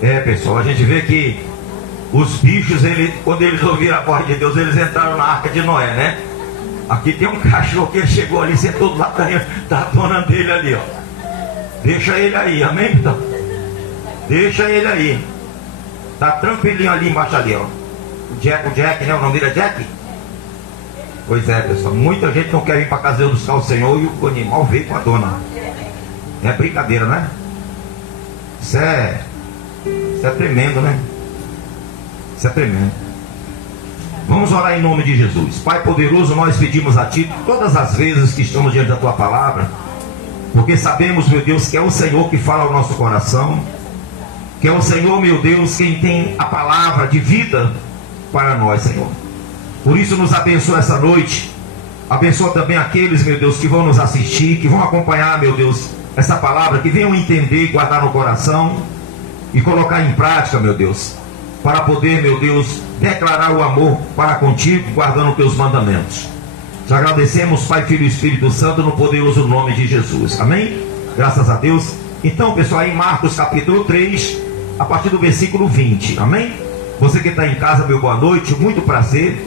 Pessoal, a gente vê que os bichos, quando eles ouviram a voz de Deus, eles entraram na arca de Noé, né? Aqui tem um cachorro que ele chegou ali, sentou do lado da dona dele ali, ó. Deixa ele aí, amém, então? Deixa ele aí. Tá tranquilinho ali embaixo ali, ó. O Jack, né? O nome dele é Jack? Pois é, pessoal. Muita gente não quer vir para casa buscar o Senhor e o animal veio com a dona. É brincadeira, né? Isso é tremendo, né? Isso é tremendo. Vamos orar em nome de Jesus. Pai poderoso, nós pedimos a Ti todas as vezes que estamos diante da Tua palavra, porque sabemos, meu Deus, que é o Senhor que fala ao nosso coração, que é o Senhor, meu Deus, quem tem a palavra de vida para nós, Senhor. Por isso nos abençoa essa noite. Abençoa também aqueles, meu Deus, que vão nos assistir, que vão acompanhar, meu Deus, essa palavra, que venham entender e guardar no coração e colocar em prática, meu Deus, para poder, meu Deus, declarar o amor para contigo, guardando os teus mandamentos. Te agradecemos, Pai, Filho e Espírito Santo, no poderoso nome de Jesus. Amém? Graças a Deus. Então, pessoal, em Marcos capítulo 3, a partir do versículo 20. Amém? Você que está em casa, meu boa noite, muito prazer.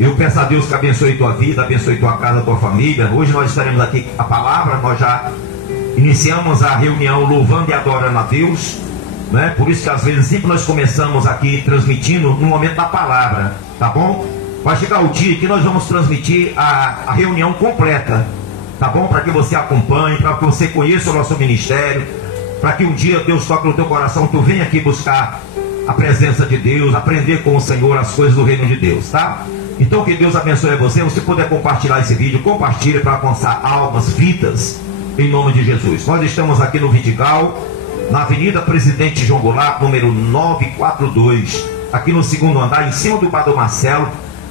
Eu peço a Deus que abençoe tua vida, abençoe tua casa, tua família. Hoje nós estaremos aqui com a palavra. Nós já iniciamos a reunião louvando e adorando a Deus, né? Por isso que às vezes sempre nós começamos aqui transmitindo no momento da palavra, tá bom? Vai chegar o dia que nós vamos transmitir a reunião completa, tá bom? Para que você acompanhe, para que você conheça o nosso ministério, para que um dia Deus toque no teu coração, tu venha aqui buscar a presença de Deus, aprender com o Senhor as coisas do reino de Deus, tá? Então que Deus abençoe você. Você puder compartilhar esse vídeo, compartilhe para alcançar almas, vidas, em nome de Jesus. Nós estamos aqui no Vidigal, na Avenida Presidente João Goulart, número 942, aqui no segundo andar, em cima do Bar do Marcelo.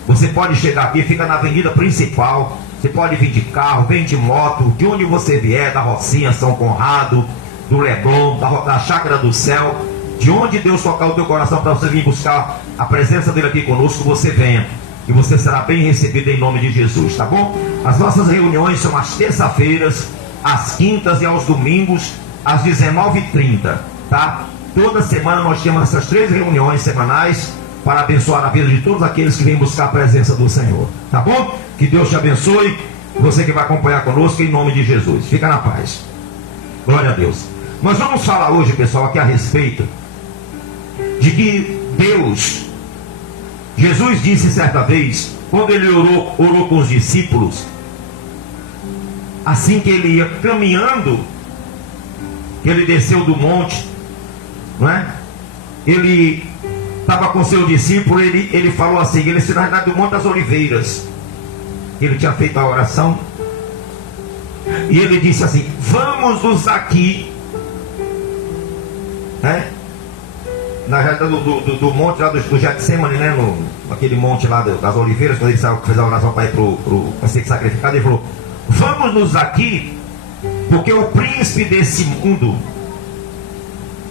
Você pode chegar aqui, fica na avenida principal. Você pode vir de carro, vem de moto, de onde você vier, da Rocinha, São Conrado, do Leblon, da Chácara do Céu, de onde Deus tocar o teu coração para você vir buscar a presença dele aqui conosco, você venha. E você será bem recebido em nome de Jesus, tá bom? As nossas reuniões são às terças-feiras, às quintas e aos domingos, às 19h30, tá? Toda semana nós temos essas 3 reuniões semanais para abençoar a vida de todos aqueles que vêm buscar a presença do Senhor, tá bom? Que Deus te abençoe, você que vai acompanhar conosco, em nome de Jesus. Fica na paz. Glória a Deus. Nós vamos falar hoje, pessoal, aqui a respeito de que Jesus disse certa vez, quando ele orou com os discípulos, assim que ele ia caminhando, ele desceu do monte, não é? Ele estava com seu discípulo, ele falou assim, ele se na do Monte das Oliveiras, ele tinha feito a oração, e ele disse assim, vamos-nos aqui, né? Na realidade do monte lá do Getsemane, né? Aquele monte lá das Oliveiras, quando ele fez a oração para ir para ser sacrificado, ele falou, vamos-nos aqui, porque o príncipe desse mundo,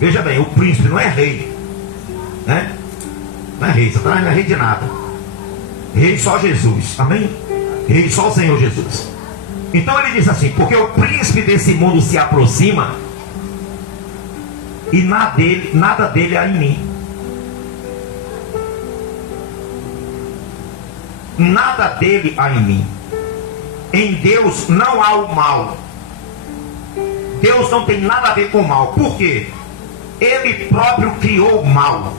veja bem, o príncipe não é rei, né? Não é rei, Satanás não é rei de nada. Rei só Jesus, amém? Rei só o Senhor Jesus. Então ele diz assim, porque o príncipe desse mundo se aproxima, e nada dele há em mim. Nada dele há em mim. Em Deus não há o mal. Deus não tem nada a ver com o mal. Por quê? Ele próprio criou o mal.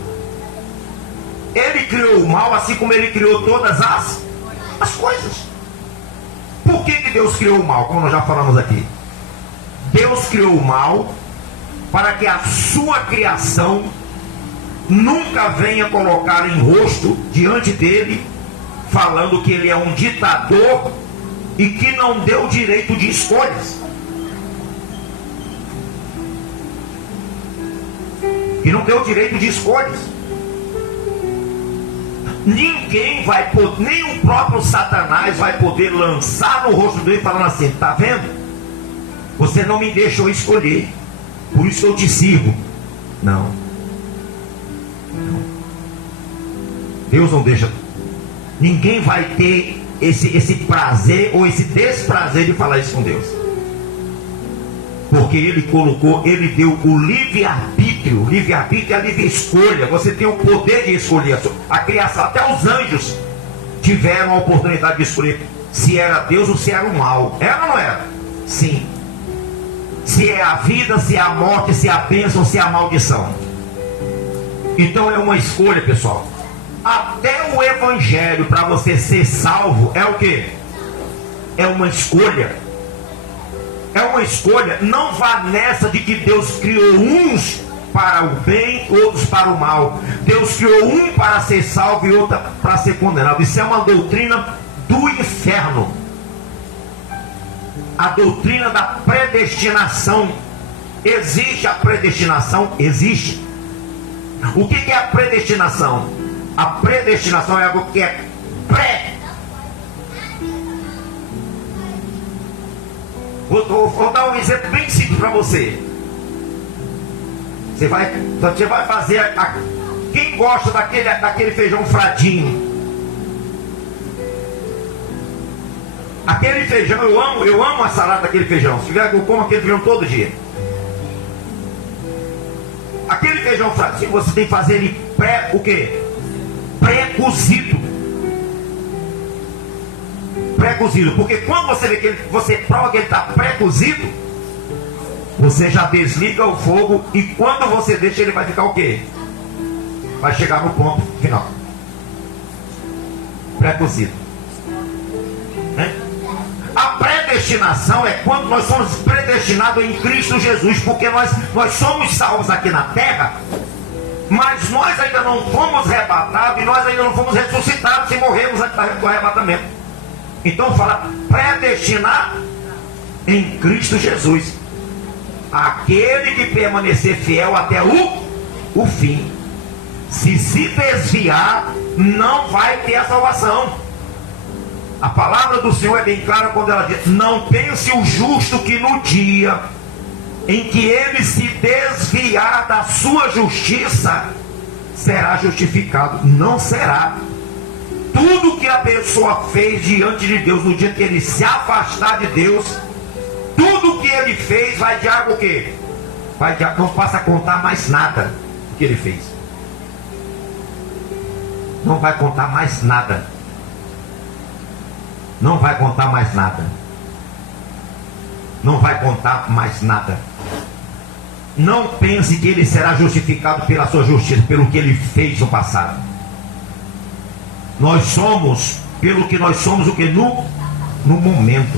Ele criou o mal assim como ele criou todas as coisas. Por que Deus criou o mal? Como nós já falamos aqui. Deus criou o mal para que a sua criação nunca venha colocar em rosto diante dele, falando que ele é um ditador e que não deu direito de escolhas. Que não deu direito de escolhas. Ninguém vai poder, nem o próprio Satanás vai poder lançar no rosto dele falando assim, tá vendo? Você não me deixou escolher, por isso eu te sirvo. Não. Deus não deixa. Ninguém vai ter esse prazer ou esse desprazer de falar isso com Deus. Porque ele colocou, ele deu o livre-arbítrio livre-arbítrio. Livre-arbítrio é livre escolha. Você tem o poder de escolher. A criação, até os anjos tiveram a oportunidade de escolher se era Deus ou se era o mal. Era ou não era? Sim. Se é a vida, se é a morte, se é a bênção, se é a maldição. Então é uma escolha, pessoal. Até o evangelho, para você ser salvo, é o quê? É uma escolha. É uma escolha. Não vá nessa de que Deus criou uns para o bem, outros para o mal. Deus criou um para ser salvo e outro para ser condenado. Isso é uma doutrina do inferno. A doutrina da predestinação. Existe a predestinação? Existe. O que é a predestinação? A predestinação é algo que é pré. Vou dar um exemplo bem simples para você. Você vai fazer quem gosta daquele feijão fradinho? Aquele feijão, eu amo a salada daquele feijão. Se tiver, eu como aquele feijão todo dia. Aquele feijão fradinho, você tem que fazer ele o quê? Pré-cozido. Pré-cozido, porque quando você vê que você prova que ele está pré-cozido, você já desliga o fogo e quando você deixa ele vai ficar o quê? Vai chegar no ponto final. Pré-cozido. A predestinação é quando nós somos predestinados em Cristo Jesus, porque nós somos salvos aqui na terra, mas nós ainda não fomos arrebatados e nós ainda não fomos ressuscitados se morrermos antes do arrebatamento. Então fala predestinar em Cristo Jesus. Aquele que permanecer fiel até o fim. Se desviar, não vai ter a salvação. A palavra do Senhor é bem clara quando ela diz: não pense o justo que no dia em que ele se desviar da sua justiça, será justificado. Não será. Tudo que a pessoa fez diante de Deus, no dia que ele se afastar de Deus, tudo que ele fez vai de algo o quê? Não passa a contar mais nada do que ele fez. Não vai contar mais nada. Não vai contar mais nada. Não vai contar mais nada. Não pense que ele será justificado pela sua justiça, pelo que ele fez no passado. Nós somos, pelo que nós somos, o que? No momento.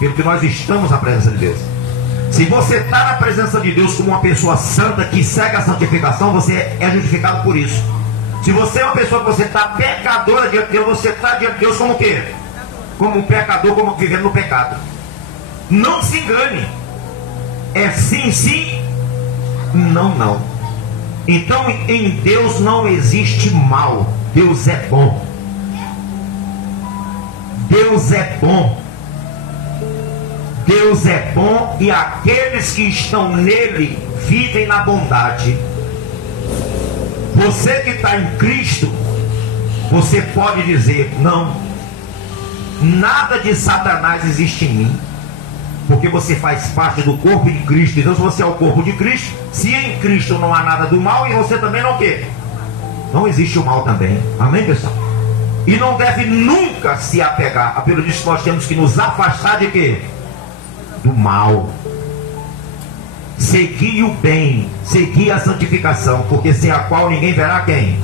Pelo que nós estamos na presença de Deus. Se você está na presença de Deus como uma pessoa santa que segue a santificação, você é justificado por isso. Se você é uma pessoa que você está pecadora diante de Deus, você está diante de Deus como o quê? Como um pecador, como vivendo no pecado. Não se engane. É sim, sim, não, não. Então em Deus não existe mal. Deus é bom. Deus é bom. Deus é bom e aqueles que estão nele vivem na bondade. Você que está em Cristo, você pode dizer: não, nada de Satanás existe em mim, porque você faz parte do corpo de Cristo. Então se você é o corpo de Cristo, se em Cristo não há nada do mal, e você também não quer, não existe o mal também. Amém, pessoal? E não deve nunca se apegar. Pelo disso nós temos que nos afastar de quê? Do mal. Seguir o bem, seguir a santificação, porque sem a qual ninguém verá quem?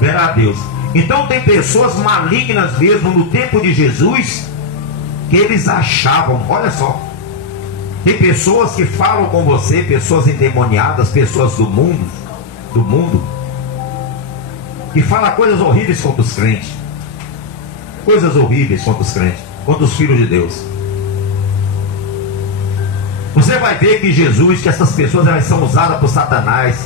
Verá a Deus. Então tem pessoas malignas mesmo no tempo de Jesus, que eles achavam, olha só, tem pessoas que falam com você, pessoas endemoniadas, pessoas do mundo, que falam coisas horríveis contra os crentes, coisas horríveis contra os crentes, contra os filhos de Deus. Você vai ver que Jesus, que essas pessoas elas são usadas por Satanás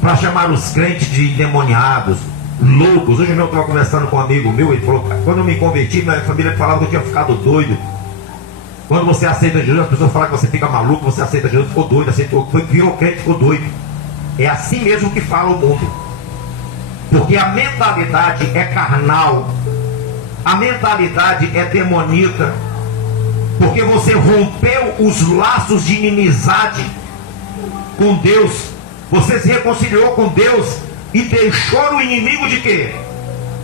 para chamar os crentes de endemoniados, loucos. Hoje eu estava conversando com um amigo meu, ele falou: quando eu me converti, minha família falava que eu tinha ficado doido. Quando você aceita Jesus, as pessoas falam que você fica maluco, você aceita Jesus, ficou doido, virou crente, ficou doido. É assim mesmo que fala o mundo. Porque a mentalidade é carnal, a mentalidade é demoníaca, porque você rompeu os laços de inimizade com Deus, você se reconciliou com Deus e deixou o inimigo de quê?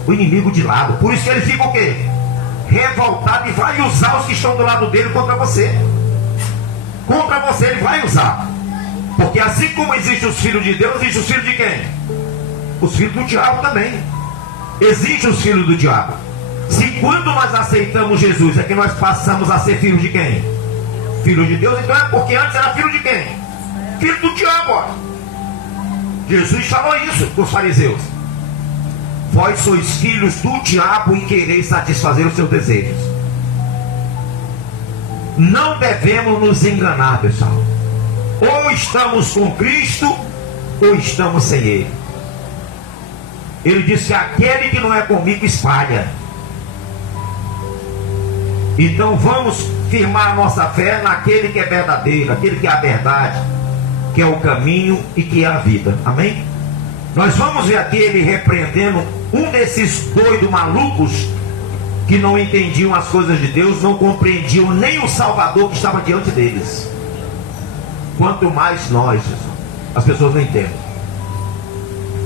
O inimigo de lado. Por isso que ele fica o quê? Revoltado, e vai usar os que estão do lado dele contra você. Contra você ele vai usar. Porque assim como existem os filhos de Deus, existem os filhos de quem? Os filhos do diabo também. Existem os filhos do diabo. Se quando nós aceitamos Jesus é que nós passamos a ser filhos de quem? Filho de Deus. Então é porque antes era filho de quem? Filho do diabo. Ó. Jesus falou isso para os fariseus. Vós sois filhos do diabo e quereis satisfazer os seus desejos. Não devemos nos enganar, pessoal. Ou estamos com Cristo, ou estamos sem Ele. Ele disse: aquele que não é comigo espalha. Então vamos firmar a nossa fé naquele que é verdadeiro, aquele que é a verdade, que é o caminho e que é a vida. Amém? Nós vamos ver aqui ele repreendendo um desses doidos malucos que não entendiam as coisas de Deus, não compreendiam nem o Salvador que estava diante deles. Quanto mais nós, as pessoas não entendem.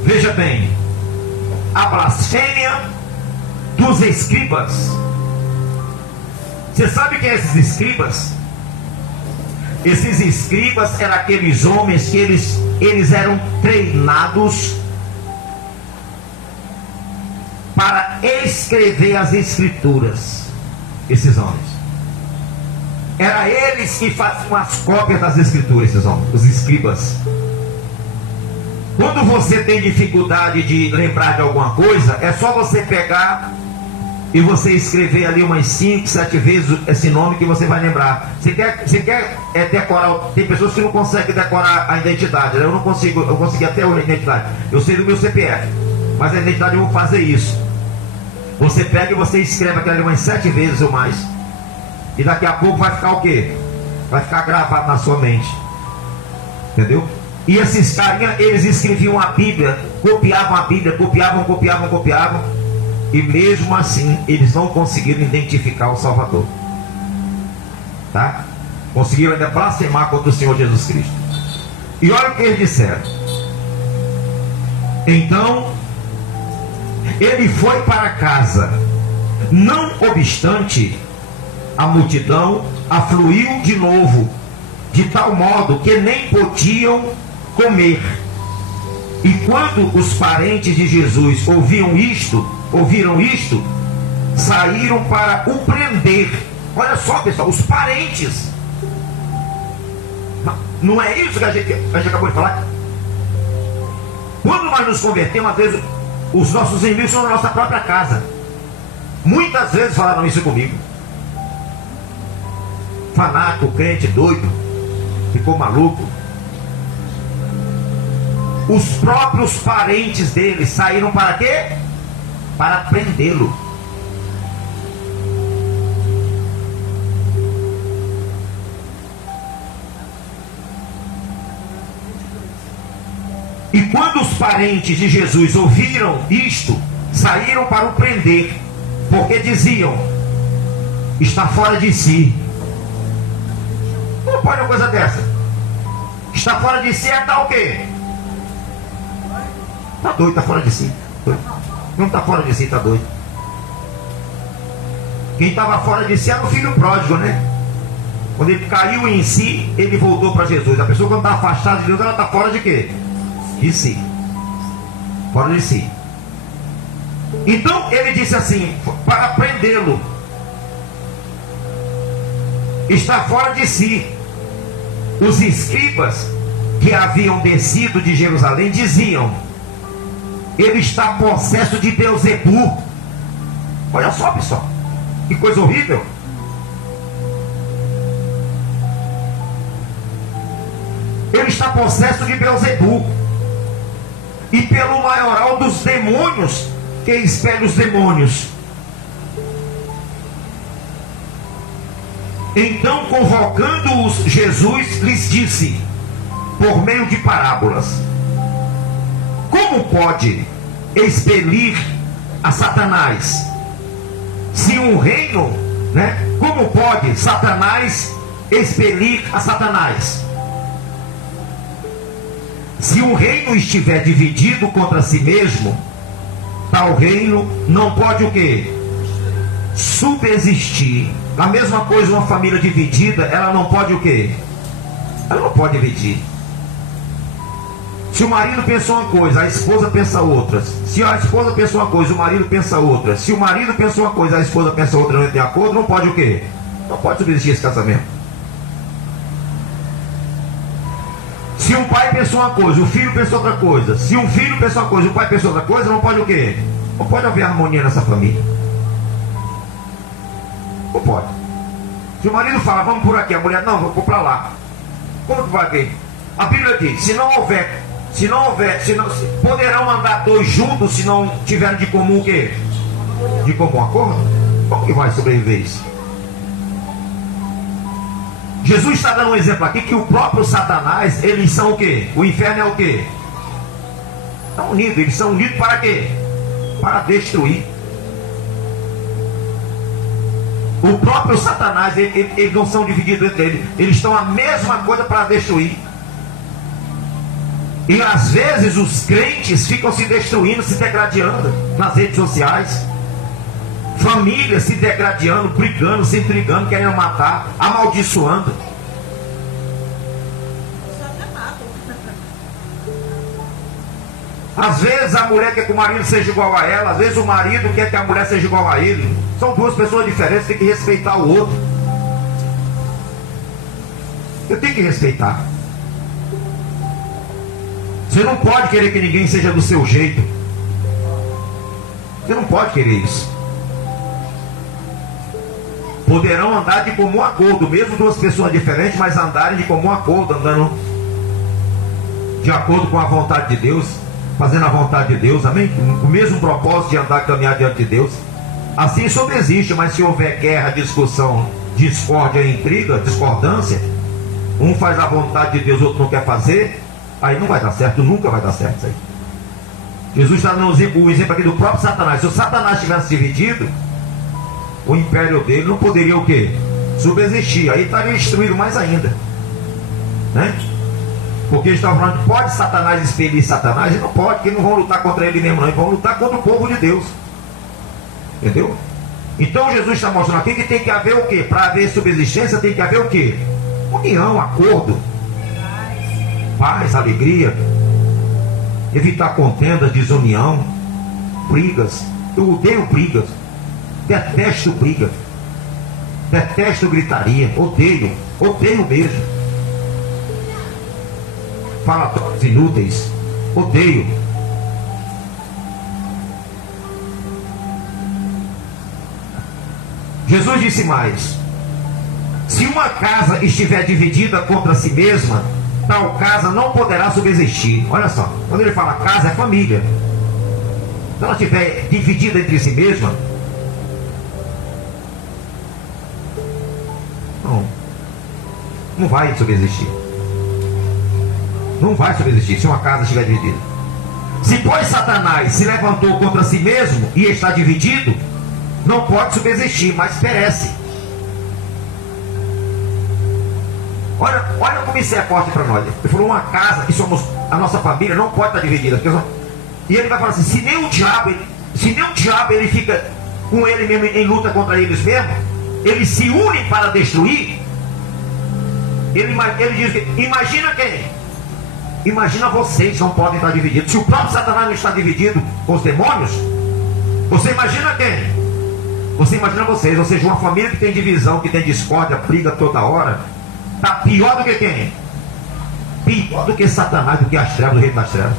Veja bem, a blasfêmia dos escribas. Você sabe quem é esses escribas? Esses escribas eram aqueles homens que eles eram treinados para escrever as escrituras. Esses homens. Era eles que faziam as cópias das escrituras, esses homens, os escribas. Quando você tem dificuldade de lembrar de alguma coisa, é só você pegar e você escrever ali umas 5, 7 vezes esse nome que você vai lembrar. Você quer decorar? Tem pessoas que não conseguem decorar a identidade, né? Eu não consigo, eu consegui até hoje a identidade. Eu sei do meu CPF, mas a identidade eu vou fazer isso. Você pega e você escreve aquilo ali umas 7 vezes ou mais. E daqui a pouco vai ficar o quê? Vai ficar gravado na sua mente. Entendeu? E esses carinhas, eles escreviam a Bíblia, copiavam a Bíblia, copiavam. E mesmo assim, eles não conseguiram identificar o Salvador. Tá? Conseguiram ainda blasfemar contra o Senhor Jesus Cristo. E olha o que eles disseram. Então, ele foi para casa. Não obstante, a multidão afluiu de novo, de tal modo que nem podiam comer. E quando os parentes de Jesus ouviram isto, saíram para o prender. Olha só, pessoal, os parentes. Não é isso que a gente acabou de falar? Quando nós nos convertemos, às vezes os nossos inimigos são na nossa própria casa. Muitas vezes falaram isso comigo. Fanático, crente, doido, ficou maluco. Os próprios parentes dele saíram para quê? Para prendê-lo. E quando os parentes de Jesus ouviram isto, saíram para o prender, porque diziam: está fora de si. Como pode uma coisa dessa? Está fora de si é tal o quê? Está doido, está fora de si. Não está fora de si, está doido. Quem estava fora de si era o filho pródigo, né? Quando ele caiu em si, ele voltou para Jesus. A pessoa quando está afastada de Deus, ela está fora de quê? De si. Fora de si. Então ele disse assim, para prendê-lo: está fora de si. Os escribas que haviam descido de Jerusalém diziam: ele está possesso de Beelzebul. Olha só, pessoal, que coisa horrível. Ele está possesso de Beelzebul, e pelo maioral dos demônios que expele os demônios. Então, convocando-os, Jesus lhes disse, por meio de parábolas: como pode expelir a Satanás? Se um reino, né? Como pode Satanás expelir a Satanás? Se um reino estiver dividido contra si mesmo, tal reino não pode o quê? Subsistir. A mesma coisa, uma família dividida, ela não pode o quê? Ela não pode dividir. Se o marido pensa uma coisa, a esposa pensa outra. Se a esposa pensa uma coisa, o marido pensa outra. Se o marido pensa uma coisa, a esposa pensa outra, não tem acordo, não pode o quê? Não pode subsistir esse casamento. Se um pai pensou uma coisa, o filho pensou outra coisa. Se um filho pensou uma coisa, o pai pensou outra coisa, não pode o quê? Não pode haver harmonia nessa família. Não pode. Se o marido fala, vamos por aqui, a mulher, não, vou para lá. Como que vai aqui? A Bíblia diz, se não houver, poderão andar dois juntos se não tiverem de comum o quê? De comum acordo? Como que vai sobreviver isso? Jesus está dando um exemplo aqui que o próprio Satanás, eles são o quê? O inferno é o quê? Estão unidos, eles são unidos para quê? Para destruir. O próprio Satanás, eles não são divididos entre eles, eles estão a mesma coisa para destruir. E às vezes os crentes ficam se destruindo, se degradando nas redes sociais. Famílias se degradando, brigando, se intrigando, querendo matar, amaldiçoando. Às vezes a mulher quer que o marido seja igual a ela, às vezes o marido quer que a mulher seja igual a ele. São duas pessoas diferentes, tem que respeitar o outro. Eu tenho que respeitar. Você não pode querer que ninguém seja do seu jeito. Você não pode querer isso. Poderão andar de comum acordo, mesmo duas pessoas diferentes, mas andarem de comum acordo, andando de acordo com a vontade de Deus, fazendo a vontade de Deus, amém? O mesmo propósito de andar e caminhar diante de Deus. Assim subsiste, mas se houver guerra, discussão, discórdia, intriga, discordância, um faz a vontade de Deus, outro não quer fazer, aí não vai dar certo, nunca vai dar certo isso aí. Jesus está dando o exemplo aqui do próprio Satanás. Se o Satanás tivesse dividido, o império dele não poderia o quê? Subsistir. Aí estaria destruído mais ainda, né? Porque eles estavam falando, pode Satanás expelir Satanás? Ele não pode, porque eles não vão lutar contra ele mesmo, não. Eles vão lutar contra o povo de Deus. Entendeu? Então Jesus está mostrando aqui que tem que haver o quê? Para haver subsistência tem que haver o quê? União, acordo, paz, alegria, evitar contendas, desunião, brigas. Eu odeio brigas, detesto briga, detesto gritaria, odeio mesmo. Falatórios inúteis, odeio. Jesus disse mais: se uma casa estiver dividida contra si mesma, tal casa não poderá subsistir. Olha só, quando ele fala casa, é família. Se ela estiver dividida entre si mesma, não vai subsistir. Não vai subsistir se uma casa estiver dividida. Se pois Satanás se levantou contra si mesmo e está dividido, não pode subsistir, mas perece. Olha como isso é forte para nós. Ele falou, uma casa, que somos a nossa família, não pode estar dividida. E ele vai falar assim, se nem o diabo ele fica com ele mesmo em luta contra eles mesmos, eles se unem para destruir. Ele diz que, imagina quem? Imagina vocês, não podem estar divididos. Se o próprio Satanás não está dividido com os demônios, você imagina quem? Você imagina vocês, ou seja, uma família que tem divisão, que tem discórdia, briga toda hora, está pior do que quem? Pior do que Satanás, do que as trevas, do reino das trevas.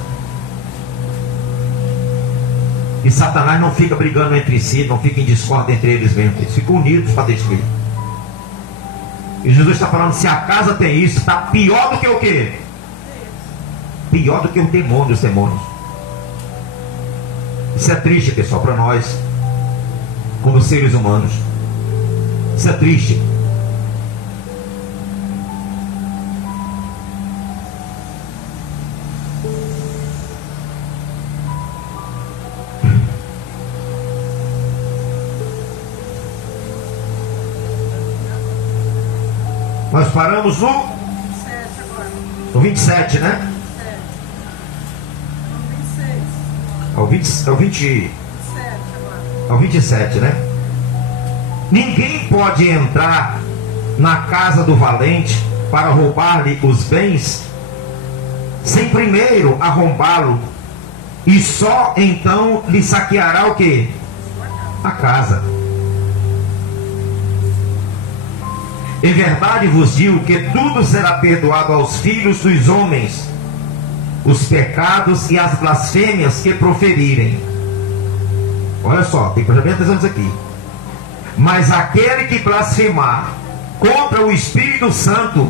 E Satanás não fica brigando entre si, não fica em discórdia entre eles mesmos, eles ficam unidos para destruir. E Jesus está falando, se a casa tem isso, está pior do que o quê? Pior do que o demônio, os demônios. Isso é triste, pessoal, para nós, como seres humanos. Isso é triste. Nós paramos no 27, né? ao 27, né? Ninguém pode entrar na casa do valente para roubar-lhe os bens, sem primeiro arrombá-lo, e só então lhe saqueará o quê? A casa. Em verdade vos digo que tudo será perdoado aos filhos dos homens, os pecados e as blasfêmias que proferirem. Olha só, tem que prestar atenção nisso aqui. Mas aquele que blasfemar contra o Espírito Santo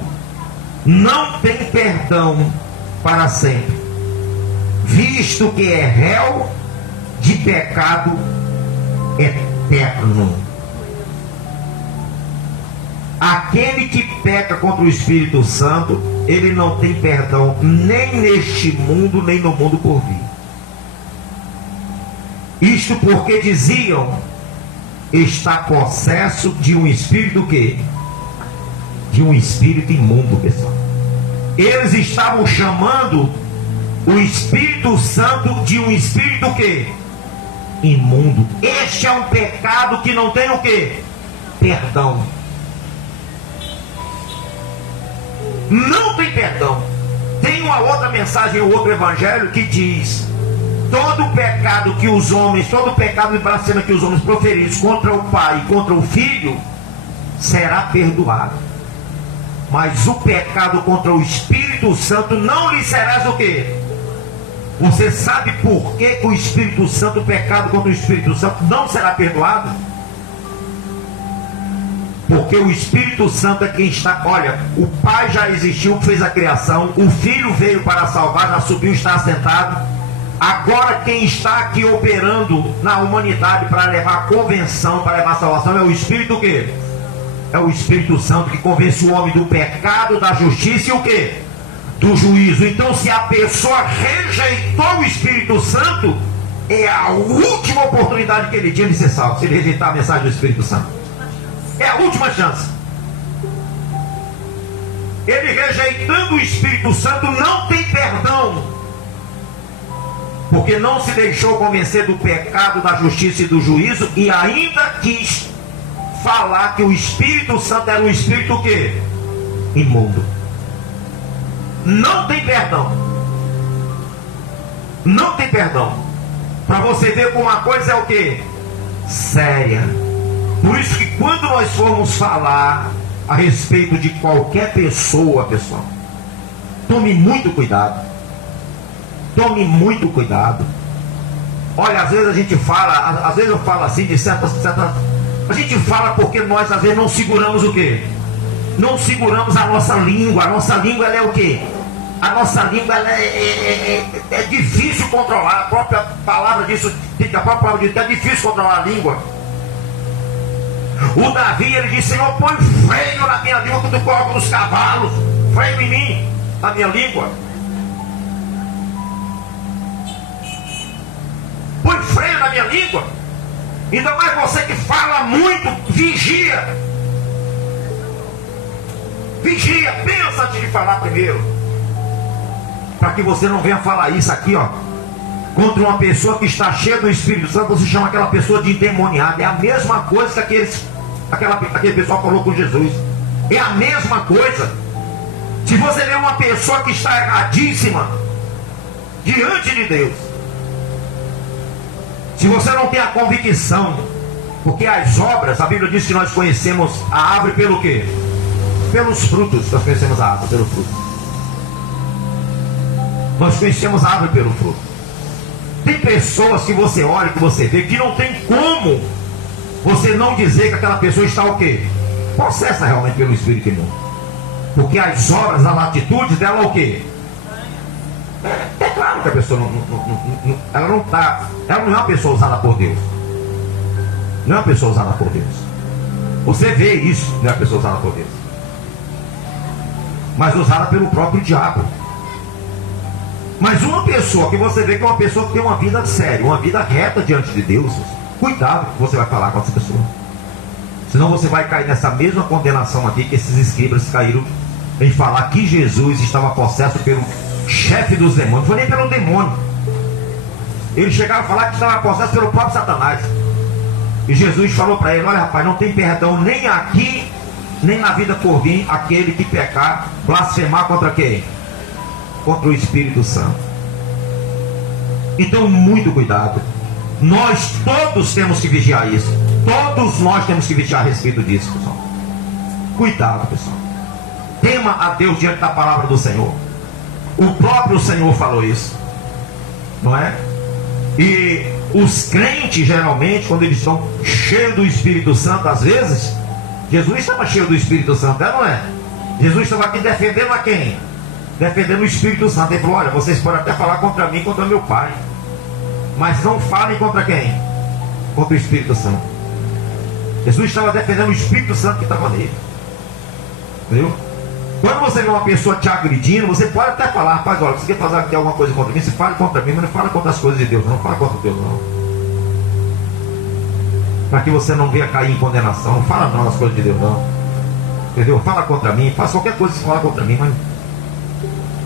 não tem perdão para sempre, visto que é réu de pecado eterno. Aquele que peca contra o Espírito Santo, ele não tem perdão nem neste mundo, nem no mundo por vir. Isto porque diziam: está possesso de um espírito quê? De um espírito imundo, pessoal. Eles estavam chamando o Espírito Santo de um espírito quê? Imundo. Este é um pecado que não tem o quê? Perdão. Não tem perdão. Tem uma outra mensagem, um outro evangelho que diz: todo pecado que os homens, todo pecado de blasfêmia que os homens proferirem contra o Pai e contra o Filho, será perdoado. Mas o pecado contra o Espírito Santo não lhe será o quê? Você sabe por que o Espírito Santo, o pecado contra o Espírito Santo não será perdoado? Porque o Espírito Santo é quem está. Olha, o Pai já existiu, fez a criação, o Filho veio para salvar, já subiu, está assentado. Agora quem está aqui operando na humanidade para levar a convenção, para levar a salvação, é o Espírito o quê? É o Espírito Santo que convence o homem do pecado, da justiça e o quê? Do juízo. Então, se a pessoa rejeitou o Espírito Santo, é a última oportunidade que ele tinha de ser salvo, se ele rejeitar a mensagem do Espírito Santo. É a última chance. Ele rejeitando o Espírito Santo não tem perdão, porque não se deixou convencer do pecado, da justiça e do juízo, e ainda quis falar que o Espírito Santo era um espírito o quê? Imundo. Não tem perdão. Não tem perdão. Para você ver como uma coisa é o quê? Séria. Por isso que quando nós formos falar a respeito de qualquer pessoa, pessoal, tome muito cuidado. Tome muito cuidado. Olha, às vezes a gente fala, às vezes eu falo assim de certas. A gente fala porque nós às vezes não seguramos o quê? Não seguramos a nossa língua. A nossa língua ela é o quê? A nossa língua ela é difícil controlar. A própria palavra disso, a própria palavra disso, é difícil controlar a língua. O Davi, ele disse: Senhor, põe freio na minha língua quando tu coloca nos cavalos. Freio em mim, na minha língua. Põe freio na minha língua. Ainda mais você que fala muito, vigia. Vigia, pensa antes de falar primeiro. Para que você não venha falar isso aqui, ó, contra uma pessoa que está cheia do Espírito Santo. Você chama aquela pessoa de endemoniada. É a mesma coisa que aquele pessoal falou com Jesus. É a mesma coisa. Se você vê uma pessoa que está erradíssima diante de Deus, se você não tem a convicção, porque as obras, a Bíblia diz que nós conhecemos a árvore pelo quê? Pelos frutos. Nós conhecemos a árvore pelo fruto. Nós conhecemos a árvore pelo fruto. Tem pessoas que você olha, que você vê, que não tem como você não dizer que aquela pessoa está o quê? Possessa realmente pelo Espírito imundo. Porque as obras, as atitudes dela o quê? É claro que a pessoa ela não é uma pessoa usada por Deus. Não é uma pessoa usada por Deus. Você vê isso, não é uma pessoa usada por Deus, mas usada pelo próprio diabo. Mas uma pessoa que você vê que é uma pessoa que tem uma vida séria, uma vida reta diante de Deus, cuidado com o que você vai falar com essa pessoa. Senão você vai cair nessa mesma condenação aqui que esses escribas caíram em falar que Jesus estava possesso pelo chefe dos demônios. Não foi nem pelo demônio. Ele chegava a falar que estava possesso pelo próprio Satanás. E Jesus falou para ele: olha, rapaz, não tem perdão nem aqui, nem na vida por vir, aquele que pecar, blasfemar contra quem? Contra o Espírito Santo. Então, muito cuidado. Nós todos temos que vigiar isso. Todos nós temos que vigiar a respeito disso, pessoal. Cuidado, pessoal. Tema a Deus diante da palavra do Senhor. O próprio Senhor falou isso, não é? E os crentes, geralmente, quando eles estão cheios do Espírito Santo, às vezes, Jesus estava cheio do Espírito Santo, não é? Jesus estava aqui defendendo a quem? Defendendo o Espírito Santo. Ele falou: olha, vocês podem até falar contra mim, contra meu Pai, mas não falem contra quem? Contra o Espírito Santo. Jesus estava defendendo o Espírito Santo que estava nele. Entendeu? Quando você vê uma pessoa te agredindo, você pode até falar: rapaz, olha, você quer fazer alguma coisa contra mim, você fala contra mim, mas não fala contra as coisas de Deus, não fala contra Deus, não. Para que você não venha cair em condenação. Não fala não as coisas de Deus, não. Entendeu? Fala contra mim, faz qualquer coisa que você fala contra mim, mas...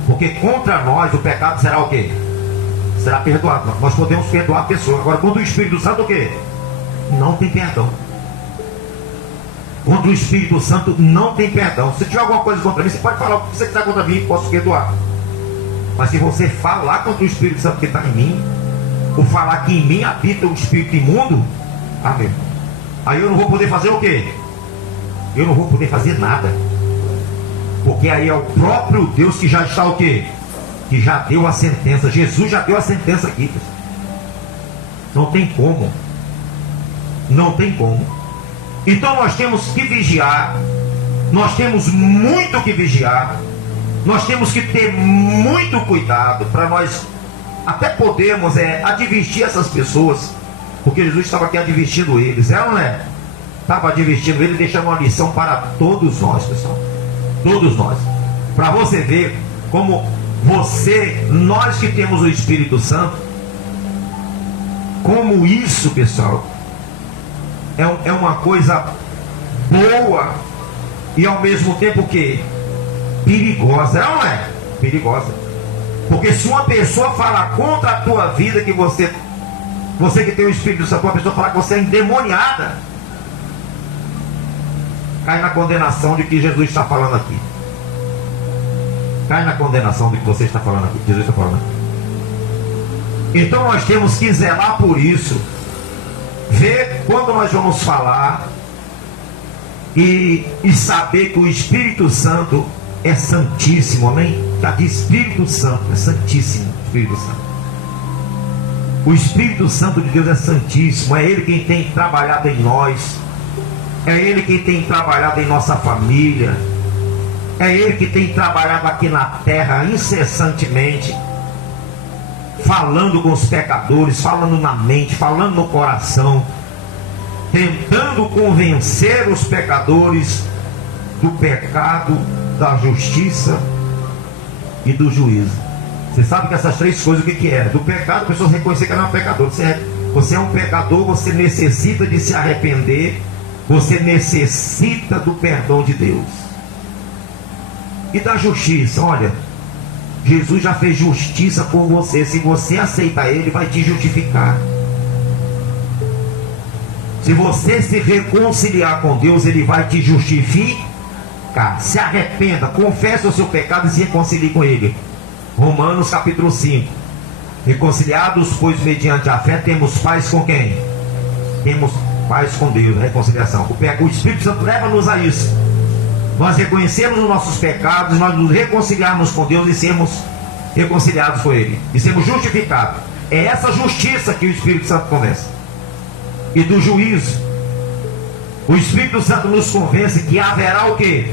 porque contra nós o pecado será o quê? Será perdoado. Nós podemos perdoar a pessoa. Agora, contra o Espírito Santo, o quê? Não tem perdão. Contra o Espírito Santo não tem perdão. Se tiver alguma coisa contra mim, você pode falar o que você quiser contra mim, posso perdoar. Mas se você falar contra o Espírito Santo que está em mim, ou falar que em mim habita o espírito imundo, amém, aí eu não vou poder fazer o quê? Eu não vou poder fazer nada. Porque aí é o próprio Deus que já está o quê? Que já deu a sentença. Jesus já deu a sentença aqui. Não tem como. Não tem como. Então nós temos que vigiar. Nós temos muito que vigiar. Nós temos que ter muito cuidado para nós até podermos advertir essas pessoas. Porque Jesus estava aqui advertindo eles. É ou não é? Estava advertindo eles, deixando uma lição para todos nós, pessoal. Todos nós. Para você ver como nós que temos o Espírito Santo, como isso, pessoal, é uma coisa boa e ao mesmo tempo que perigosa, não é? Perigosa. Porque se uma pessoa falar contra a tua vida, que você que tem o Espírito Santo, uma pessoa falar que você é endemoniada, cai na condenação de que Jesus está falando aqui. Cai na condenação de que você está falando aqui, Jesus está falando aqui. Então nós temos que zelar por isso. Ver quando nós vamos falar e saber que o Espírito Santo é santíssimo, amém? Já diz Espírito Santo, é santíssimo o Espírito Santo. O Espírito Santo de Deus é santíssimo, é Ele quem tem trabalhado em nós, é Ele quem tem trabalhado em nossa família, é Ele que tem trabalhado aqui na terra incessantemente, falando com os pecadores, falando na mente, falando no coração, tentando convencer os pecadores do pecado, da justiça e do juízo. Você sabe que essas três coisas, o que é? Do pecado, a pessoa reconhecer que ela é um pecador. Você é um pecador, você necessita de se arrepender, você necessita do perdão de Deus. E da justiça, olha, Jesus já fez justiça por você. Se você aceitar Ele, vai te justificar. Se você se reconciliar com Deus, Ele vai te justificar. Se arrependa, confesse o seu pecado e se reconcilie com Ele. Romanos capítulo 5. Reconciliados, pois mediante a fé temos paz com quem? Temos paz com Deus, reconciliação. O Espírito Santo leva-nos a isso. Nós reconhecemos os nossos pecados, nós nos reconciliarmos com Deus e sermos reconciliados com Ele, e sermos justificados. É essa justiça que o Espírito Santo convence. E do juízo, o Espírito Santo nos convence que haverá o quê?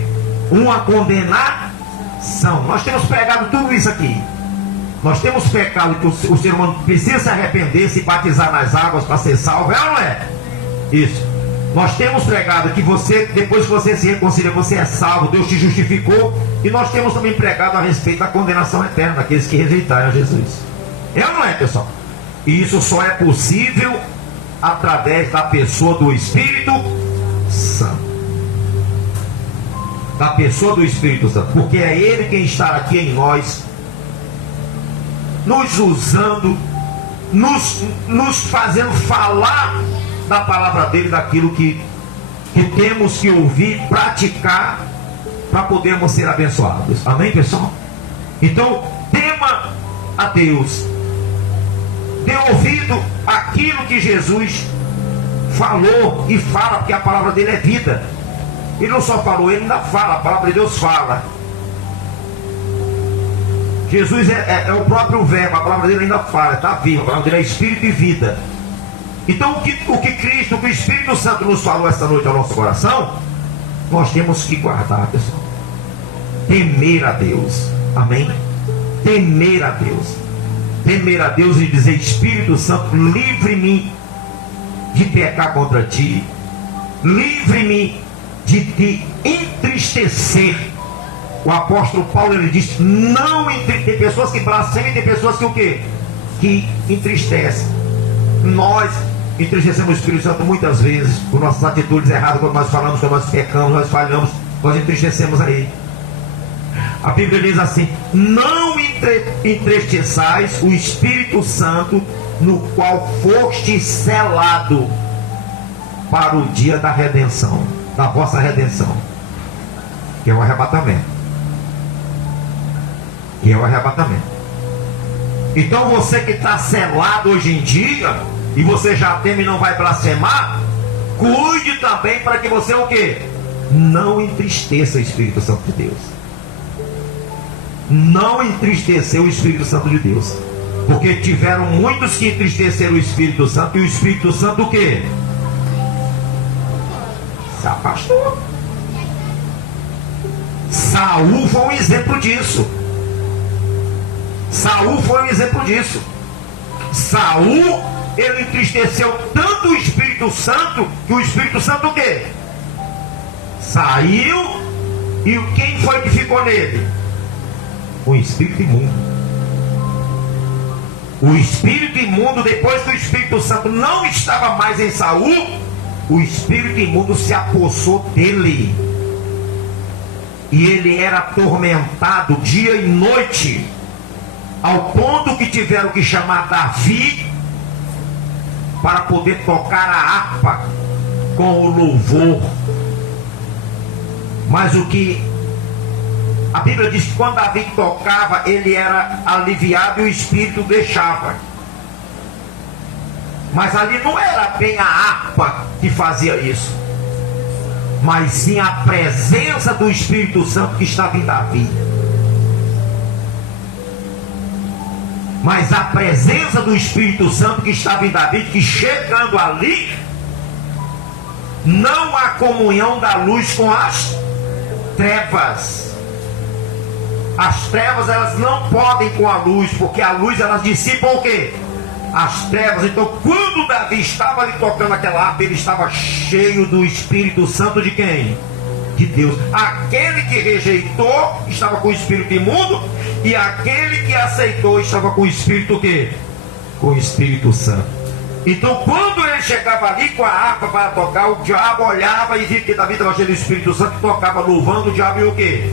Uma condenação. Nós temos pregado tudo isso aqui. Nós temos pecado que o ser humano precisa se arrepender, se batizar nas águas para ser salvo. É ou não é? Isso. Nós temos pregado que você, depois que você se reconcilia, você é salvo, Deus te justificou. E nós temos também pregado a respeito da condenação eterna daqueles que rejeitaram a Jesus. É ou não é, pessoal? E isso só é possível através da pessoa do Espírito Santo. Da pessoa do Espírito Santo. Porque é Ele quem está aqui em nós, nos usando nos fazendo falar da palavra dele, daquilo que temos que ouvir, praticar, para podermos ser abençoados. Amém, pessoal? Então, tema a Deus, dê ouvido àquilo que Jesus falou e fala, porque a palavra dele é vida. Ele não só falou, ele ainda fala, a palavra de Deus fala. Jesus é o próprio verbo, a palavra dele ainda fala, está viva, a palavra dele é espírito e vida. Então o que Cristo, o que o Espírito Santo nos falou esta noite ao nosso coração, nós temos que guardar, pessoal. Temer a Deus, amém? Temer a Deus. Temer a Deus e dizer: Espírito Santo, livre-me de pecar contra ti, livre-me de te entristecer. O apóstolo Paulo, ele diz: tem pessoas que blasfemam e tem pessoas que o quê? Que entristecem. Nós entristecemos o Espírito Santo muitas vezes por nossas atitudes erradas, quando nós falamos, quando nós pecamos, nós falhamos, nós entristecemos a Ele. A Bíblia diz assim: não entristeçais o Espírito Santo, no qual foste selado para o dia da redenção, da vossa redenção, que é o arrebatamento. Que é o arrebatamento. Então você que está selado hoje em dia, e você já teme e não vai blasfemar, cuide também para que você o quê? Não entristeça o Espírito Santo de Deus. Não entristecer o Espírito Santo de Deus, porque tiveram muitos que entristeceram o Espírito Santo, e o Espírito Santo o quê? Se afastou. Saul foi um exemplo disso. Saul foi um exemplo disso. Saul, ele entristeceu tanto o Espírito Santo, que o Espírito Santo o quê? Saiu, e quem foi que ficou nele? O espírito imundo. O espírito imundo, depois que o Espírito Santo não estava mais em Saul, o espírito imundo se apossou dele, e ele era atormentado dia e noite, ao ponto que tiveram que chamar Davi para poder tocar a harpa com o louvor. Mas o que a Bíblia diz que quando Davi tocava, ele era aliviado e o espírito deixava. Mas ali não era bem a harpa que fazia isso, mas sim a presença do Espírito Santo que estava em Davi. Mas a presença do Espírito Santo que estava em Davi, que chegando ali, não há comunhão da luz com as trevas. As trevas, elas não podem com a luz, porque a luz, elas dissipam o quê? As trevas. Então, quando Davi estava ali tocando aquela harpa, ele estava cheio do Espírito Santo de quem? De Deus. Aquele que rejeitou estava com o espírito imundo, e aquele que aceitou estava com o espírito o quê? Com o Espírito Santo. Então, quando ele chegava ali com a harpa para tocar, o diabo olhava e via que Davi estava cheio do Espírito Santo e tocava louvando. O diabo ia o quê?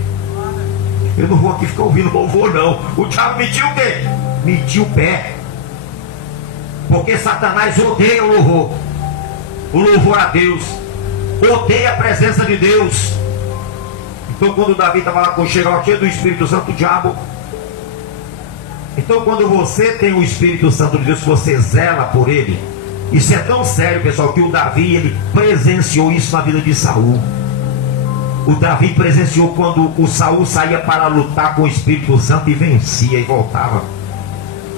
Eu não vou aqui ficar ouvindo louvor, não. O diabo metia o quê? Metia o pé. Porque Satanás odeia o louvor. O louvor a Deus. Odeia a presença de Deus. Então, quando Davi estava lá com cheio do Espírito Santo, o diabo. Então, quando você tem o Espírito Santo de Deus, você zela por ele. Isso é tão sério, pessoal, que o Davi, ele presenciou isso na vida de Saul. O Davi presenciou quando o Saul saía para lutar com o Espírito Santo e vencia e voltava.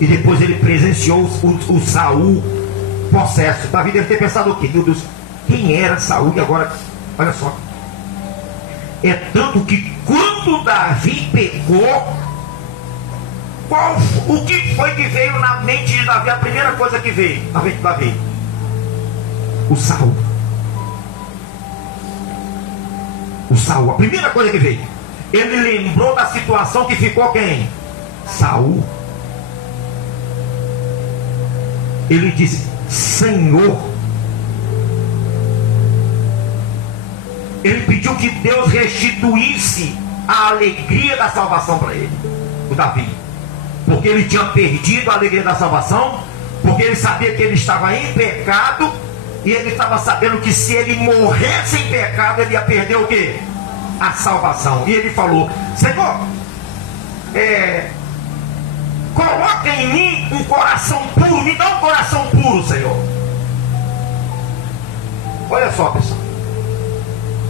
E depois ele presenciou o Saul possesso. Davi deve ter pensado o quê? Meu Deus, quem era Saul? E agora, olha só. É tanto que quando Davi pecou, o que foi que veio na mente de Davi? A primeira coisa que veio na mente de Davi: o Saul. O Saul, a primeira coisa que veio. Ele lembrou da situação que ficou quem? Saul. Ele disse: Senhor. Ele pediu que Deus restituísse a alegria da salvação para ele, o Davi. Porque ele tinha perdido a alegria da salvação, porque ele sabia que ele estava em pecado, e ele estava sabendo que se ele morresse em pecado, ele ia perder o quê? A salvação. E ele falou: Senhor, coloca em mim um coração puro, me dá um coração puro, Senhor. Olha só, pessoal,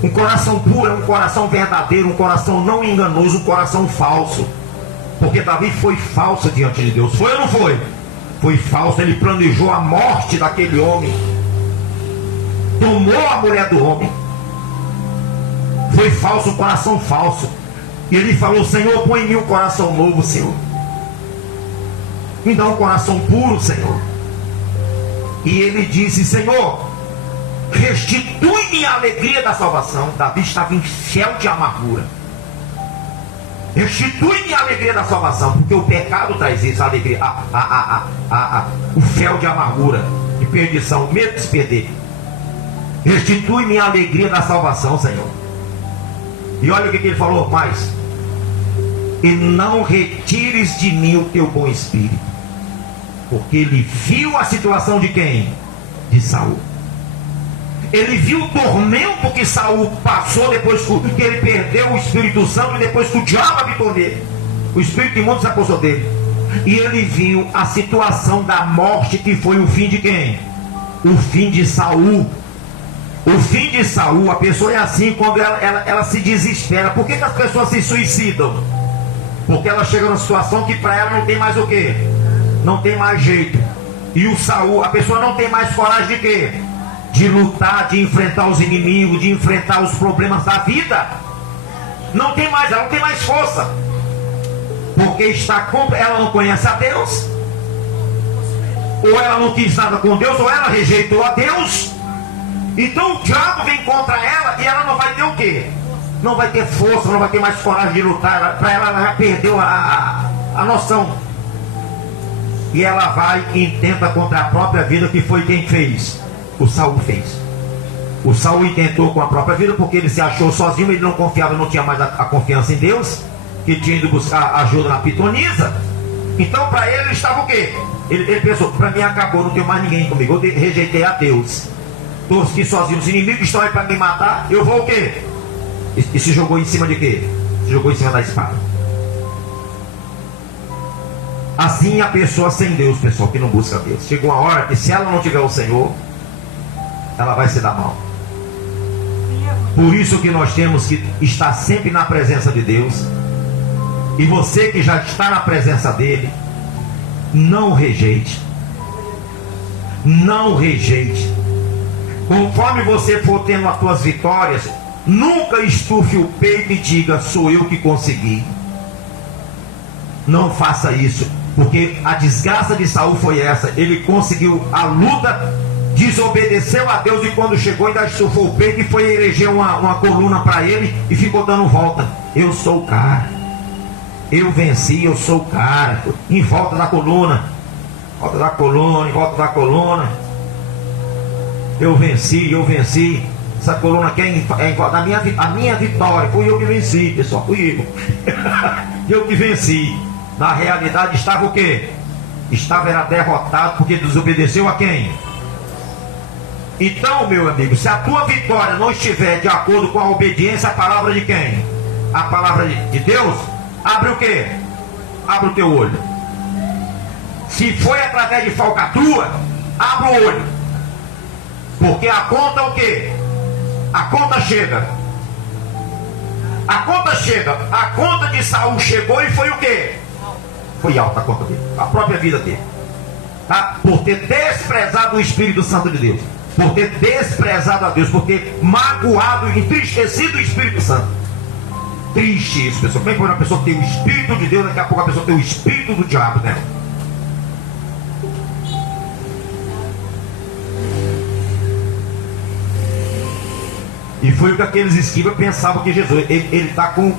um coração puro é um coração verdadeiro, um coração não enganoso, um coração falso. Porque Davi foi falso diante de Deus. Foi ou não foi? Foi falso. Ele planejou a morte daquele homem, tomou a mulher do homem. Foi falso, um coração falso. E ele falou: Senhor, põe em mim um coração novo, Senhor. Me dá um coração puro, Senhor. E ele disse: Senhor, restitui-me a alegria da salvação. Davi estava em fel de amargura. Restitui-me a alegria da salvação, porque o pecado traz isso, a alegria, o fel de amargura, de perdição, o medo de se perder. Restitui-me a alegria da salvação, Senhor. E olha o que ele falou mais: e não retires de mim o teu bom espírito. Porque ele viu a situação de quem? De Saul. Ele viu o tormento que Saul passou depois que ele perdeu o Espírito Santo e depois que o diabo habitou nele. O Espírito imundo se apossou dele. E ele viu a situação da morte, que foi o fim de quem? O fim de Saul. O fim de Saul, a pessoa é assim quando ela se desespera. Por que as pessoas se suicidam? Porque ela chega numa situação que para ela não tem mais o quê? Não tem mais jeito. E o Saul, a pessoa não tem mais coragem de quê? De lutar, de enfrentar os inimigos, de enfrentar os problemas da vida. Não tem mais, ela não tem mais força. Porque ela não conhece a Deus. Ou ela não quis nada com Deus, ou ela rejeitou a Deus. Então o diabo vem contra ela e ela não vai ter o quê? Não vai ter força, não vai ter mais coragem de lutar. Para ela já perdeu a noção. E ela vai e intenta contra a própria vida, que foi quem fez? O Saul fez. O Saul intentou com a própria vida, porque ele se achou sozinho, ele não confiava, não tinha mais a confiança em Deus, que tinha ido buscar ajuda na pitonisa. Então para ele estava o quê? Ele pensou: para mim acabou, não tenho mais ninguém comigo, eu rejeitei a Deus, estou aqui sozinho, os inimigos estão aí para me matar, eu vou o quê? E se jogou em cima de quê? Se jogou em cima da espada. Assim a pessoa sem Deus, pessoal, que não busca Deus, chega uma hora que se ela não tiver o Senhor, ela vai se dar mal. Por isso que nós temos que estar sempre na presença de Deus. E você que já está na presença dele, não rejeite. Não rejeite. Conforme você for tendo as suas vitórias, nunca estufe o peito e diga: sou eu que consegui. Não faça isso, porque a desgraça de Saul foi essa. Ele conseguiu a luta, desobedeceu a Deus, e quando chegou ainda estufou o peito e foi eleger uma coluna para ele e ficou dando volta. Eu sou o cara, eu venci, eu sou o cara. Em volta da coluna, volta da coluna, em volta da coluna. Eu venci. Essa coluna aqui é a minha vitória. Fui eu que venci, pessoal, fui eu. Eu que venci. Na realidade estava o quê? Era derrotado, porque desobedeceu a quem? Então, meu amigo, se a tua vitória não estiver de acordo com a obediência à palavra de quem? A palavra de Deus, abre o quê? Abre o teu olho. Se foi através de falcatrua, abre o olho. Porque a conta é o quê? A conta chega. A conta chega. A conta de Saul chegou e foi o quê? Foi alta a conta dele, a própria vida dele, tá? Por ter desprezado o Espírito Santo de Deus, por ter desprezado a Deus, por ter magoado e entristecido o Espírito Santo. Triste isso, pessoal. Como é que uma pessoa tem o Espírito de Deus, daqui a pouco a pessoa tem o Espírito do diabo, né? E foi o que aqueles escribas pensavam que Jesus, ele está com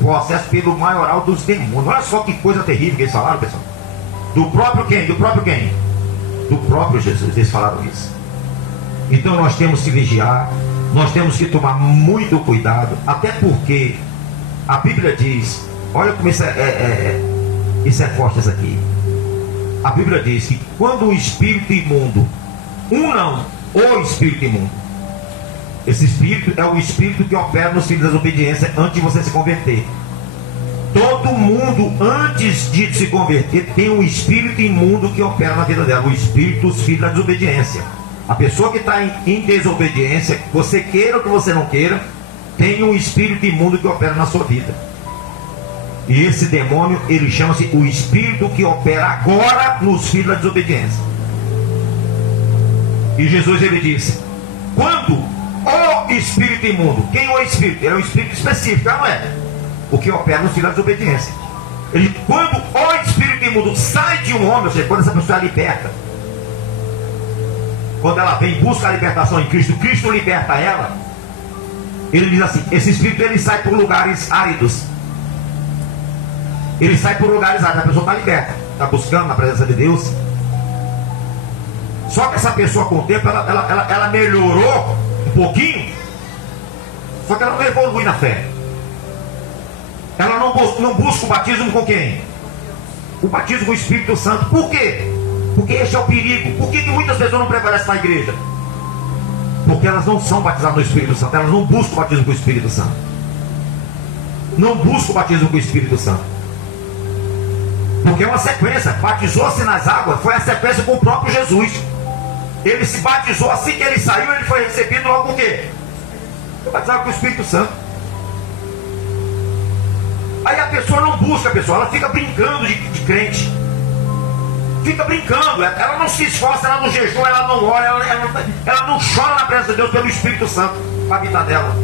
processo pelo maioral dos demônios. Olha só que coisa terrível que eles falaram, pessoal. Do próprio quem? Do próprio quem? Do próprio Jesus, eles falaram isso. Então nós temos que vigiar, nós temos que tomar muito cuidado, até porque a Bíblia diz, olha como isso é forte isso aqui. A Bíblia diz que quando o espírito imundo, o espírito imundo, esse espírito é o espírito que opera nos filhos da desobediência antes de você se converter. Todo mundo, antes de se converter, tem um espírito imundo que opera na vida dela, o espírito dos filhos da desobediência. A pessoa que está em desobediência, você queira ou que você não queira, tem um espírito imundo que opera na sua vida. E esse demônio, ele chama-se o espírito que opera agora nos filhos da desobediência. E Jesus, ele disse: quando o espírito imundo, quem é o espírito? Ele é um espírito específico, não é? O que opera nos filhos da desobediência. Ele, quando o espírito imundo sai de um homem, ou seja, quando essa pessoa é liberta, quando ela vem buscar a libertação em Cristo, Cristo liberta ela. Ele diz assim: esse espírito, ele sai por lugares áridos. Ele sai por lugares áridos. A pessoa está liberta, está buscando na presença de Deus. Só que essa pessoa, com o tempo, ela melhorou um pouquinho, só que ela não evolui na fé. Ela não busca o batismo com quem? O batismo com o Espírito Santo. Por quê? Porque esse é o perigo. Por que muitas pessoas não prevalecem na igreja? Porque elas não são batizadas no Espírito Santo. Elas não buscam o batismo com o Espírito Santo. Não buscam o batismo com o Espírito Santo. Porque é uma sequência. Batizou-se nas águas. Foi a sequência com o próprio Jesus. Ele se batizou, assim que ele saiu, ele foi recebido logo com o quê? Foi batizado com o Espírito Santo. Aí a pessoa não busca, ela fica brincando de crente. Fica brincando, ela não se esforça, ela não jejua, ela não ora, ela não chora na presença de Deus pelo Espírito Santo para habitar dela.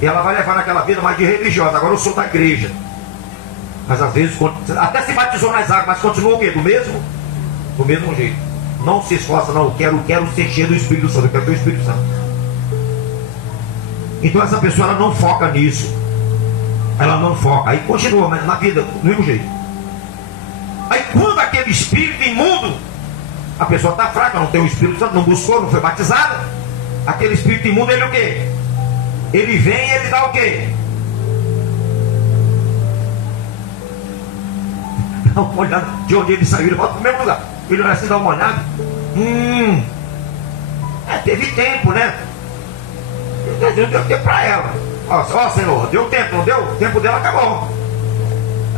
E ela vai levar naquela vida mais de religiosa. Agora eu sou da igreja. Mas às vezes, até se batizou nas águas, mas continua o quê? Do mesmo jeito. Não se esforça, não. Eu quero ser cheio do Espírito Santo. Eu quero ter o Espírito Santo. Então essa pessoa, ela não foca nisso. Ela não foca. Aí continua, mas na vida, do mesmo jeito. Aí quando aquele espírito imundo, a pessoa está fraca, não tem o Espírito Santo, não buscou, não foi batizada. Aquele espírito imundo, ele o quê? Ele vem e ele dá o quê? Dá uma olhada de onde ele saiu, ele volta para o mesmo lugar. Ele olha assim, dá uma olhada. Teve tempo, né? Deu tempo para ela. Ó, Senhor, deu tempo, não deu? O tempo dela acabou.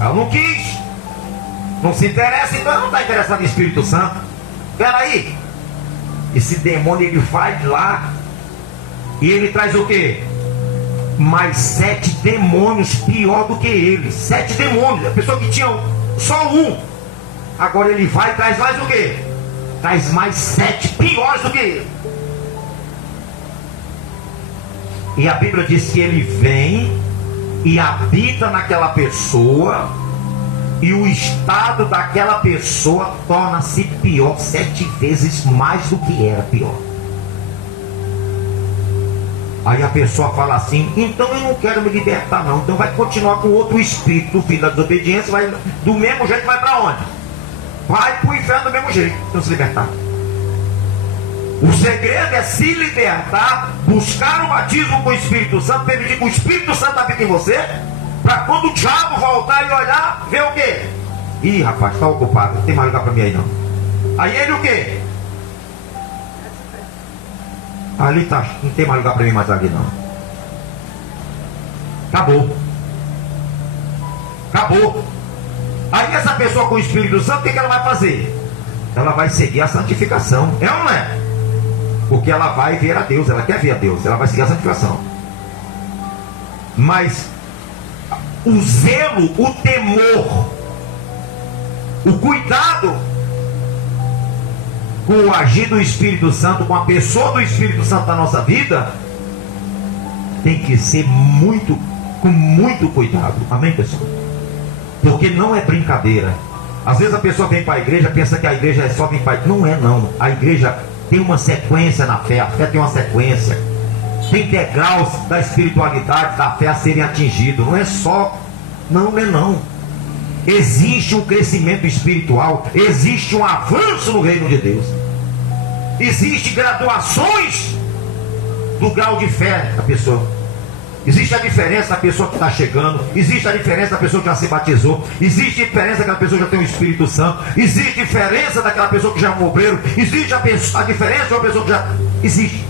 Ela não quis. Não se interessa, então ela não está interessada em Espírito Santo. Espera aí. Esse demônio, ele vai lá e ele traz o quê? Mais 7 demônios pior do que ele. 7 demônios. A pessoa que tinha só um, agora ele vai e traz mais o quê? Traz mais 7 piores do que ele. E a Bíblia diz que ele vem e habita naquela pessoa, e o estado daquela pessoa torna-se pior, 7 vezes mais do que era pior. Aí a pessoa fala assim: então eu não quero me libertar não, então vai continuar com outro espírito, o filho da desobediência, vai do mesmo jeito, vai para onde? Vai para o inferno do mesmo jeito, não se libertar. O segredo é se libertar, buscar o batismo com o Espírito Santo, permitir que o Espírito Santo habite em você, para quando o diabo voltar e olhar, ver o quê? Ih, rapaz, está ocupado, não tem mais lugar para mim aí não. Aí ele o quê? Ali tá, não tem mais lugar para mim mais ali não. Acabou. Aí essa pessoa com o Espírito Santo, o que ela vai fazer? Ela vai seguir a santificação, é ou não é? Porque ela vai ver a Deus, ela quer ver a Deus, ela vai seguir a santificação. Mas o zelo, o temor, o cuidado com o agir do Espírito Santo, com a pessoa do Espírito Santo na nossa vida, tem que ser com muito cuidado. Amém, pessoal? Porque não é brincadeira. Às vezes a pessoa vem para a igreja, pensa que a igreja é só vir para a igreja. Não é não. A igreja tem uma sequência na fé. A fé tem uma sequência. Tem degraus da espiritualidade, da fé a serem atingidos. Não é só. Não é não. Existe um crescimento espiritual. Existe um avanço no reino de Deus. Existem graduações do grau de fé da pessoa. Existe a diferença da pessoa que está chegando, existe a diferença da pessoa que já se batizou, existe a diferença daquela pessoa que já tem o Espírito Santo, existe a diferença daquela pessoa que já é um obreiro, existe a diferença de uma pessoa que já existe.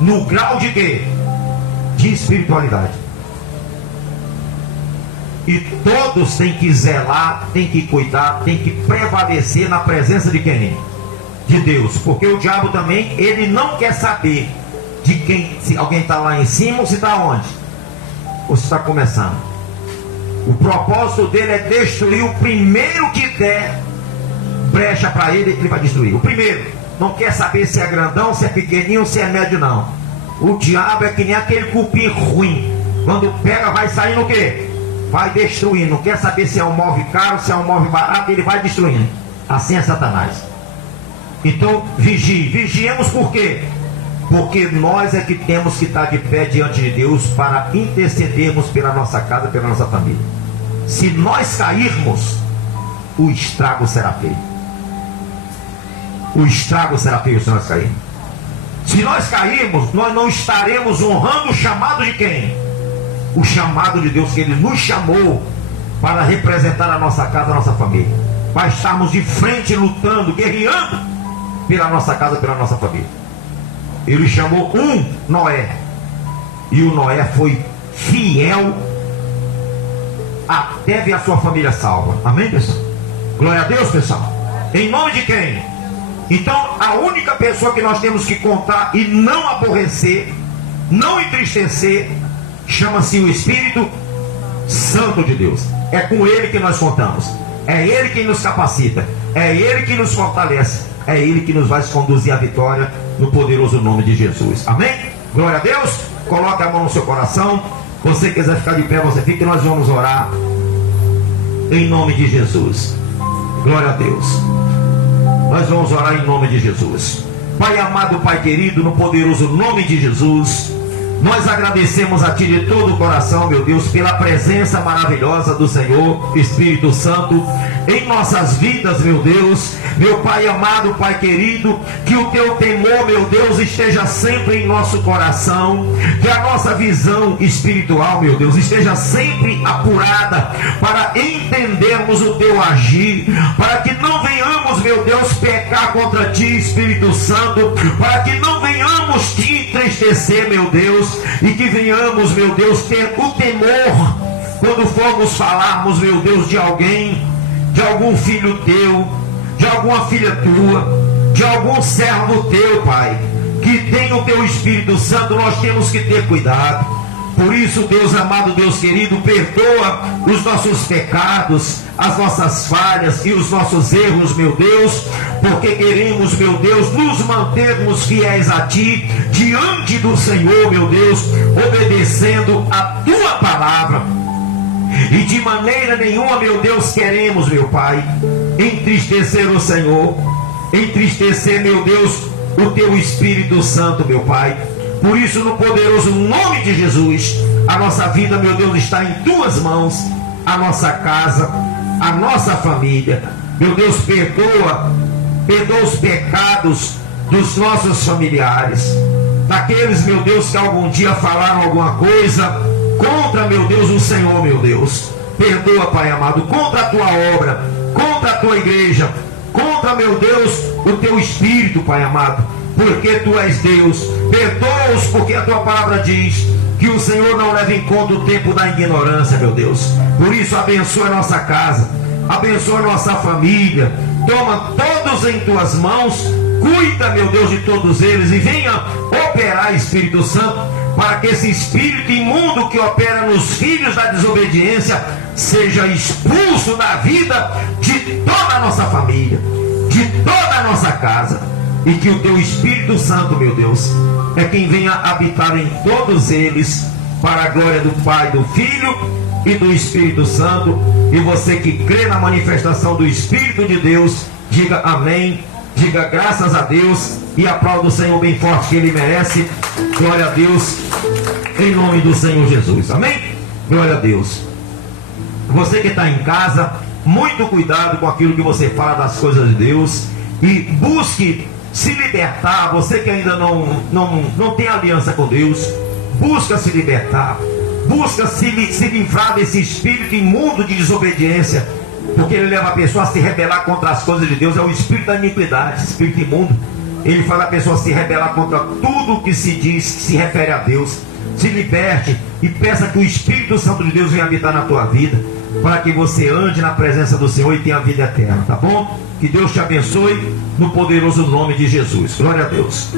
No grau de quê? De espiritualidade. E todos têm que zelar, têm que cuidar, têm que prevalecer na presença de quem? De Deus. Porque o diabo também, ele não quer saber de quem, se alguém está lá em cima ou se está onde? Ou se está começando. O propósito dele é destruir o primeiro que der brecha para ele, ele vai destruir. O primeiro. Não quer saber se é grandão, se é pequenininho, se é médio, não. O diabo é que nem aquele cupim ruim. Quando pega, vai sair no quê? Vai destruindo. Não quer saber se é um móvel caro, se é um móvel barato, ele vai destruindo. Assim é Satanás. Então, vigiemos por quê? Porque nós é que temos que estar de pé diante de Deus para intercedermos pela nossa casa, pela nossa família. Se nós cairmos, o estrago será feio. O estrago será feio se nós cairmos. Se nós cairmos, nós não estaremos honrando o chamado de quem? O chamado de Deus, que Ele nos chamou para representar a nossa casa, a nossa família. Para estarmos de frente, lutando, guerreando pela nossa casa, pela nossa família. Ele chamou Noé. E o Noé foi fiel até ver a sua família salva. Amém, pessoal? Glória a Deus, pessoal. Em nome de quem? Então, a única pessoa que nós temos que contar e não aborrecer, não entristecer, chama-se o Espírito Santo de Deus. É com Ele que nós contamos. É Ele quem nos capacita. É Ele que nos fortalece. É Ele que nos vai conduzir à vitória no poderoso nome de Jesus. Amém? Glória a Deus. Coloque a mão no seu coração. Você quiser ficar de pé, você fica, e nós vamos orar em nome de Jesus. Glória a Deus. Nós vamos orar em nome de Jesus. Pai amado, Pai querido, no poderoso nome de Jesus, nós agradecemos a Ti de todo o coração, meu Deus, pela presença maravilhosa do Senhor Espírito Santo em nossas vidas, meu Deus. Meu Pai amado, Pai querido, que o Teu temor, meu Deus, esteja sempre em nosso coração, que a nossa visão espiritual, meu Deus, esteja sempre apurada para entendermos o Teu agir, para que não venhamos, meu Deus, pecar contra Ti, Espírito Santo, para que não venhamos Te entristecer, meu Deus, e que venhamos, meu Deus, ter o temor quando formos falarmos, meu Deus, de alguém, de algum filho Teu, de alguma filha Tua, de algum servo Teu, Pai, que tem o Teu Espírito Santo. Nós temos que ter cuidado. Por isso, Deus amado, Deus querido, perdoa os nossos pecados, as nossas falhas e os nossos erros, meu Deus, porque queremos, meu Deus, nos mantermos fiéis a Ti, diante do Senhor, meu Deus, obedecendo a Tua palavra. E de maneira nenhuma, meu Deus, queremos, meu Pai, entristecer o Senhor, entristecer, meu Deus, o Teu Espírito Santo, meu Pai. Por isso, no poderoso nome de Jesus, a nossa vida, meu Deus, está em Tuas mãos, a nossa casa, a nossa família. Meu Deus, perdoa os pecados dos nossos familiares, daqueles, meu Deus, que algum dia falaram alguma coisa contra, meu Deus, o Senhor, meu Deus. Perdoa, Pai amado, contra a Tua obra, contra a Tua igreja, contra, meu Deus, o Teu Espírito, Pai amado, porque Tu és Deus. Perdoa-os, porque a Tua palavra diz que o Senhor não leva em conta o tempo da ignorância, meu Deus. Por isso, abençoa a nossa casa, abençoa a nossa família, toma todos em Tuas mãos, cuida, meu Deus, de todos eles, e venha operar, Espírito Santo, para que esse espírito imundo que opera nos filhos da desobediência seja expulso da vida de toda a nossa família, de toda a nossa casa, e que o Teu Espírito Santo, meu Deus, é quem venha habitar em todos eles, para a glória do Pai, do Filho e do Espírito Santo. E você que crê na manifestação do Espírito de Deus, diga amém, diga graças a Deus e aplauda o Senhor bem forte, que Ele merece. Glória a Deus, em nome do Senhor Jesus, amém? Glória a Deus. Você que está em casa, muito cuidado com aquilo que você fala das coisas de Deus, e busque se libertar. Você que ainda não tem aliança com Deus, busca se libertar, busca se livrar desse espírito imundo de desobediência, porque ele leva a pessoa a se rebelar contra as coisas de Deus. É o espírito da iniquidade, espírito imundo. Ele faz a pessoa se rebelar contra tudo que se diz que se refere a Deus. Se liberte e peça que o Espírito Santo de Deus venha habitar na tua vida, para que você ande na presença do Senhor e tenha a vida eterna, tá bom? Que Deus te abençoe no poderoso nome de Jesus. Glória a Deus.